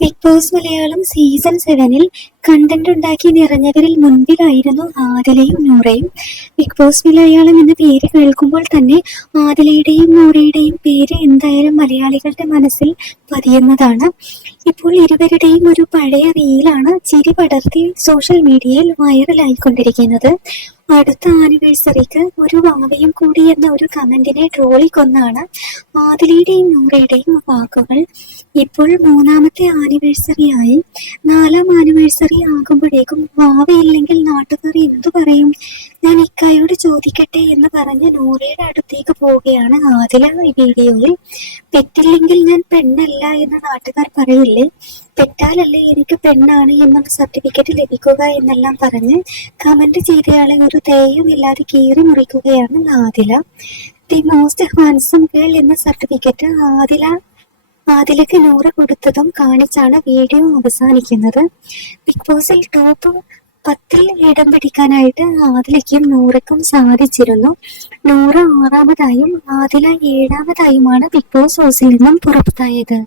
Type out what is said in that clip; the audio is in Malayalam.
ബിഗ് ബോസ് മലയാളം സീസൺ 7-ൽ കണ്ടന്റ് ഉണ്ടാക്കി നിറഞ്ഞവരിൽ മുൻപിലായിരുന്നു ആദിലയും നൂറയും. ബിഗ് ബോസ് മലയാളം എന്ന പേര് കേൾക്കുമ്പോൾ തന്നെ ആദിലയുടെയും നൂറയുടെയും പേര് എന്തായാലും മലയാളികളുടെ മനസ്സിൽ പതിയുന്നതാണ്. ഇപ്പോൾ ഇരുവരുടെയും ഒരു പഴയ റീലാണ് ചിരി പടർത്തി സോഷ്യൽ മീഡിയയിൽ വൈറലായിക്കൊണ്ടിരിക്കുന്നത്. അടുത്ത ആനിവേഴ്സറിക്ക് ഒരു വാവയും കൂടി എന്ന ഒരു കമന്റിനെ ട്രോളിക്കൊന്നാണ് ആദിലയുടെയും നൂറയുടെയും വാക്കുകൾ. ഇപ്പോൾ മൂന്നാമത്തെ ആനിവേഴ്സറിയായി. 4-ാം ആനിവേഴ്സറി ആകുമ്പോഴേക്കും വാവയില്ലെങ്കിൽ നാട്ടുകാർ എന്തു പറയും? ഞാൻ ഇക്കായോട് ചോദിക്കട്ടെ എന്ന് പറഞ്ഞ് നൂറയുടെ അടുത്തേക്ക് പോവുകയാണ് ആദില ഈ വീഡിയോയിൽ. പെറ്റില്ലെങ്കിൽ ഞാൻ പെണ്ണല്ല എന്ന് നാട്ടുകാർ പറയില്ലേ? പെറ്റാലല്ലേ എനിക്ക് പെണ്ണാണ് എന്നുള്ള സർട്ടിഫിക്കറ്റ് ലഭിക്കുക എന്നെല്ലാം പറഞ്ഞ് കമന്റ് ചെയ്തയാളെ ഒരു ദയയുമില്ലാതെ കീറി മുറിക്കുകയാണ് Adhila. The most handsome girl എന്ന സർട്ടിഫിക്കറ്റ് ആദിലക്ക് നൂറ കൊടുത്തതും കാണിച്ചാണ് വീഡിയോ അവസാനിക്കുന്നത്. ബിഗ് ബോസിൽ ടോപ്പ് 10-ൽ ഇടം പിടിക്കാനായിട്ട് ആദിലയ്ക്കും നൂറയ്ക്കും സാധിച്ചിരുന്നു. നൂറ 6-ാമതായും ആദില 7-ാമതായുമാണ് ബിഗ് ബോസ് ഹൗസിൽ നിന്നും പുറത്തായത്.